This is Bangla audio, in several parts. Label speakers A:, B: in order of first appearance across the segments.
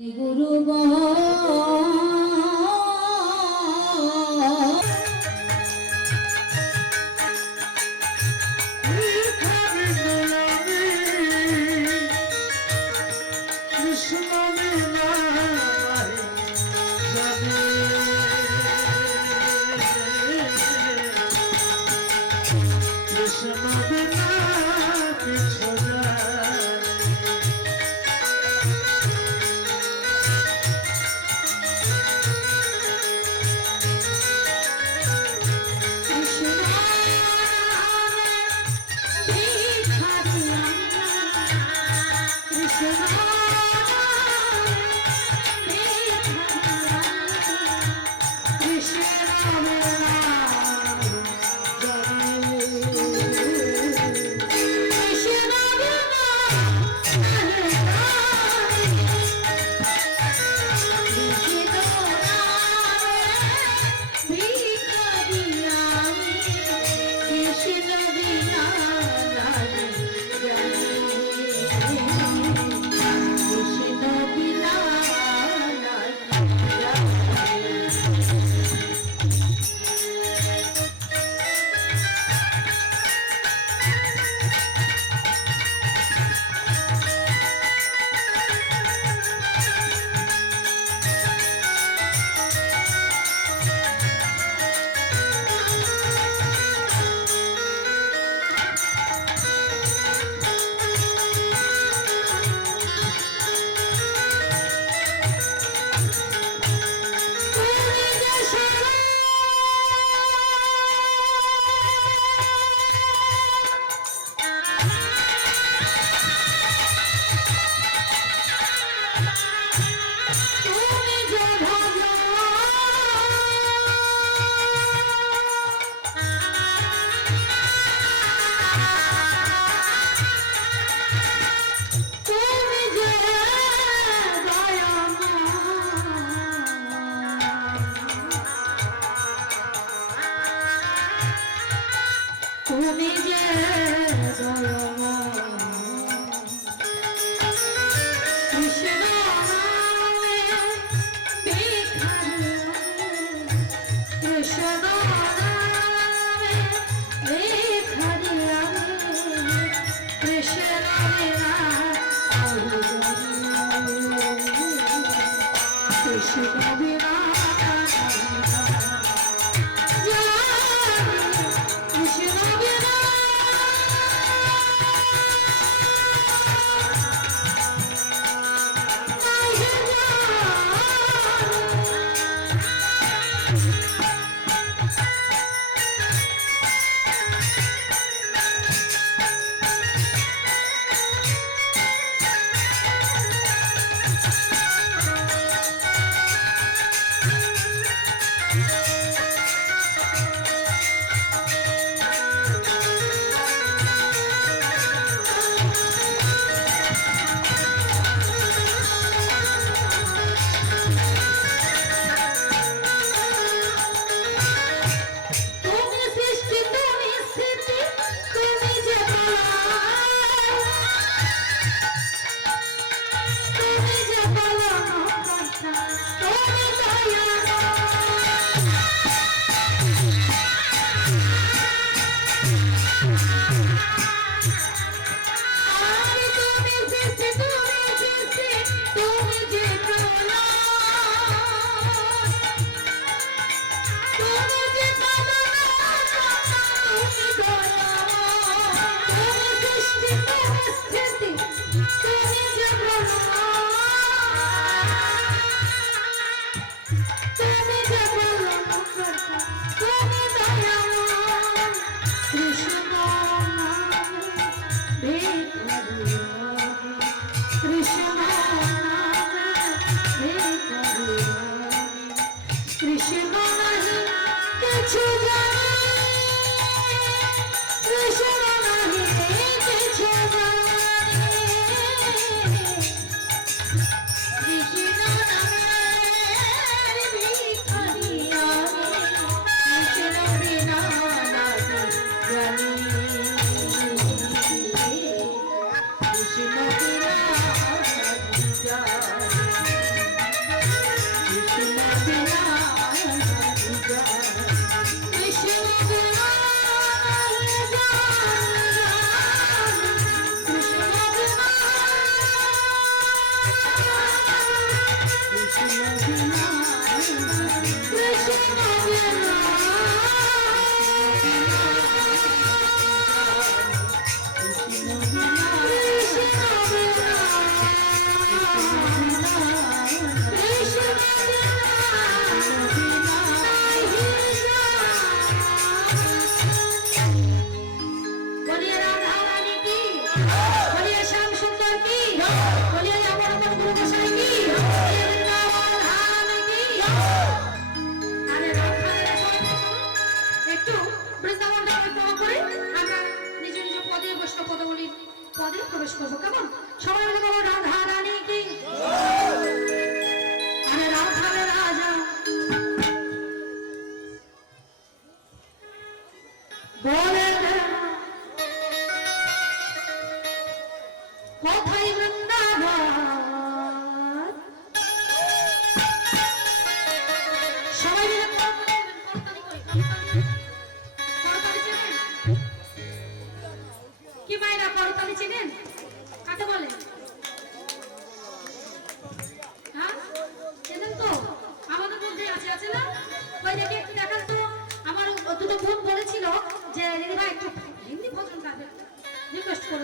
A: গুরু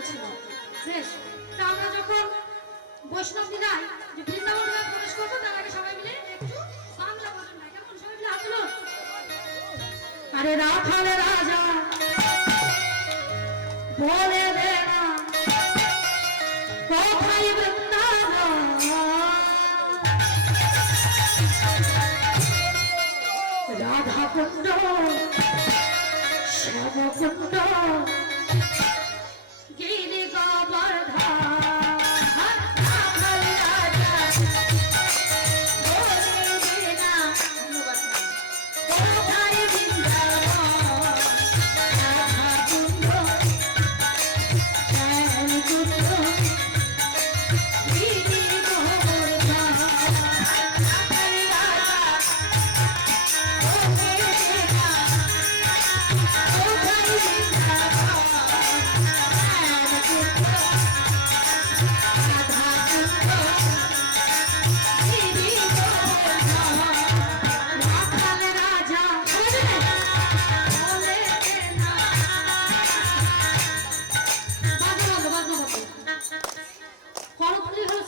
A: করেছিল বেশ, তা আমরা যখন বৈষ্ণব যে বৃন্দাবন প্রবেশ করব, তার আগে সবাই মিলে একটু বাংলা গাই। কেমন? সবাই মিলে আরে রাজা, বলে না রাধা কুণ্ড শ্যাম কুণ্ড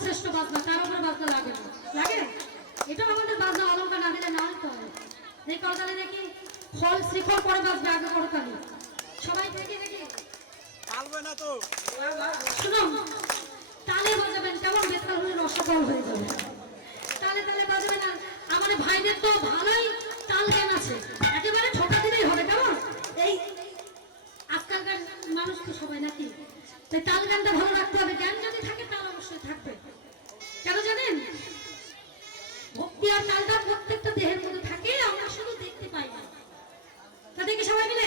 A: শ্রেষ্ঠ বাজনা কারও উপরে বাজনা লাগে না। লাগে? এটা আমাদের বাজনা অলঙ্কার না দিলে না হতে হবে। দেখি করতালি দেখি ফল শ্রীফল পরে বাজবে আগে করতালি সবাই দেখি দেখি।
B: পারবে না তো।
A: শুনো তালে বাজাবেন কেমন বেতাল হলে রসগোল হয়ে যাবে। তালে তালে বাজাবেন না আমার ভাইদের তো ভালোই তাল জ্ঞান আছে। একেবারে ঠোকা দিলেই হবে কেমন? এই আজকালকার মানুষ তো সবাই নাকি। তাই তাল গানটা ভালো রাখতে হবে। জ্ঞান যদি থাকে তাল অবশ্যই থাকবে। কেন জানেন? ভক্তি আর তালটা প্রত্যেকটা দেহের মধ্যে থাকে আমরা শুধু দেখতে পাই না। তাদেরকে সবাই মিলে?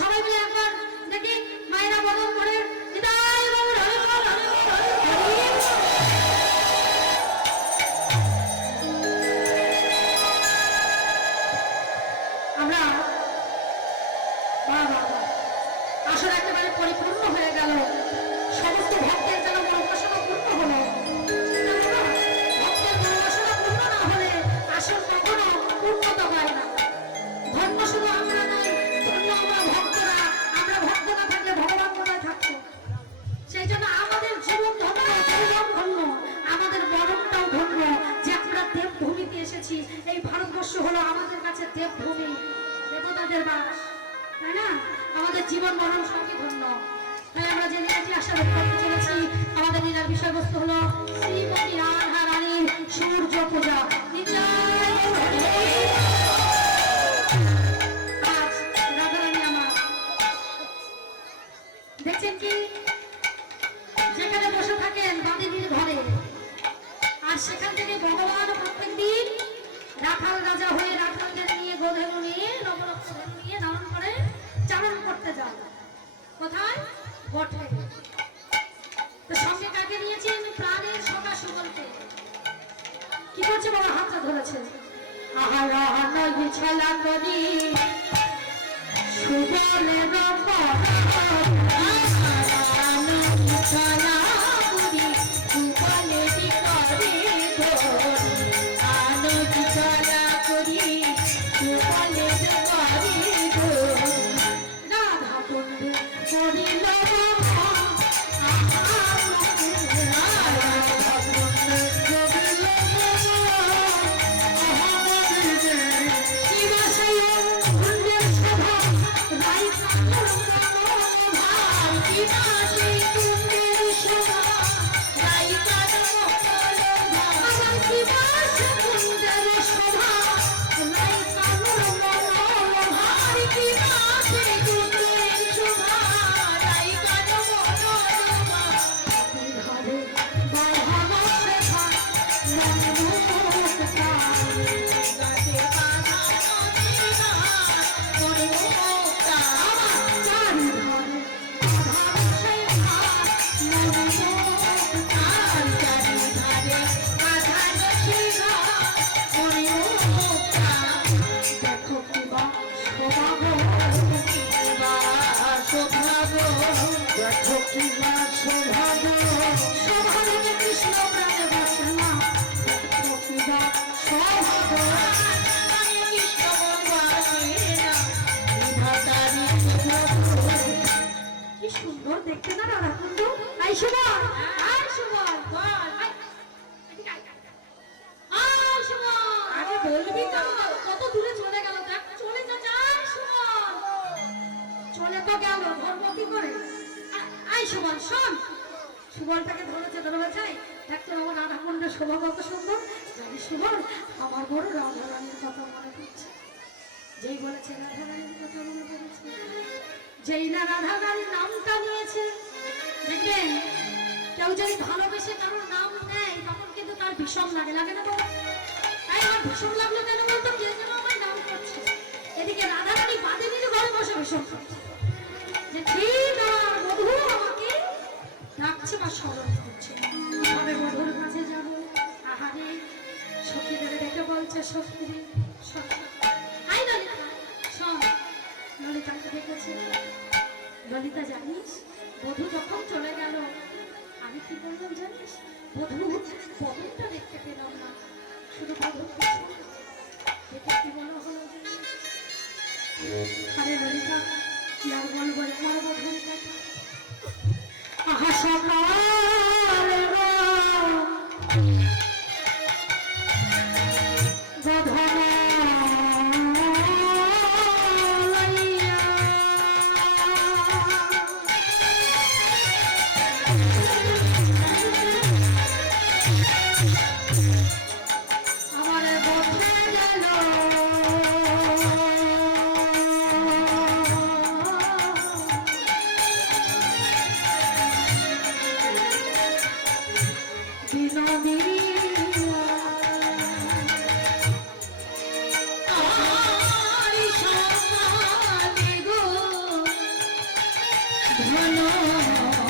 A: সবাই মিলে একবার দেখি মায়েরা বদল করে। দিদা দেবভূমি, দেবতাদের বাস। তাই না? আমাদের জীবন মরণ সবই ধন্য। তাই আমরা যে নিয়ে আসার করতে চলেছি, আমাদের নিজের বিষয়বস্তু হলো শ্রীমতী রাধা রানীর সূর্য পূজা। সেখান থেকে ভগবান প্রত্যেক দিন রাখাল রাজা হয়ে রাখালদের গোধেনু নিয়ে নবরক্ত ধেনু নিয়ে ধারণ করে চারণ করতে যান কোথায়? বটে। সঙ্গে কাকে নিয়েছেন প্রাণের সুগলকে কি করছে বাবা হাতটা ধরেছেন আহার আহার বিছালা নদী। সুগলের বিছালা দেখতে না আই সুবল আই সুবল আই, এদিকে আয়। আয় সুবল আরে বলবি তো কত দূরে চলে গেল দেখ চলে যা যাই সুবল। চলে তো গেল ধর্ম কি করে? আ- আয় সুবল শোন সুবলটাকে ধরেছে ধরেছে তোর আমার রাধাকুণ্ডের শোভা কত সুন্দর। জানি সুবল আমার বড় রাধা রানীর কথা মনে পড়ছে। যেই বলেছে রাধা রানীর কথা মনে পড়েছে। যেই না রাধা রানীর নামটা নিয়েছে, দেখবেন, কেউ যদি ভালোবেসে কারোর নাম নেয়, তখন কিন্তু তার ভীষণ লাগে লাগে না তাই আমার ভীষণ লাগল কেন বলতো? কে যেন আমার নাম করছে। এদিকে রাধা রানী বাদে নিলে ঘরে বসে ভীষণ। যে ঠিক আমার মধু আমাকে ডাকছে বা স্মরণ করছে। কীভাবে মধুর কাছে যাব? আহারে, সখীদের ডেকে বলছে সখী রে সখী দেখেছে ললিতা, জানিস? বধু যখন চলে গেল, আমি কি বললাম জানিস? বধু, বধুটা দেখতে পেলাম না। শুধু বধু দেখে কি মনে হলো? আরে ললিতা, কি আর বলব? আমার বধুর কথা। আহা সকাল শানে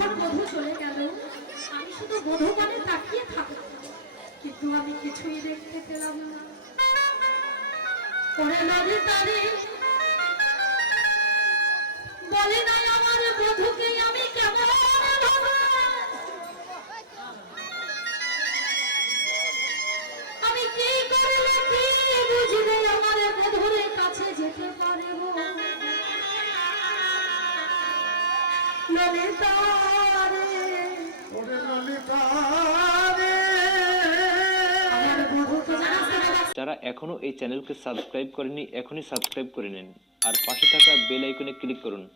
A: যখন বধূ চলে গেল। আমি শুধু তাকিয়ে থাকলাম, কিন্তু আমি কিছুই দেখতে পেলাম না। বলে নাই আমার বধুকে আমি কেমন আমি কি কি বুঝলে আমার বধুরে কাছে যেতে পারব
C: যারা এখনও এই চ্যানেলকে সাবস্ক্রাইব করেনি, এখনই সাবস্ক্রাইব করে নিন। আর পাশে থাকা বেল আইকনে ক্লিক করুন।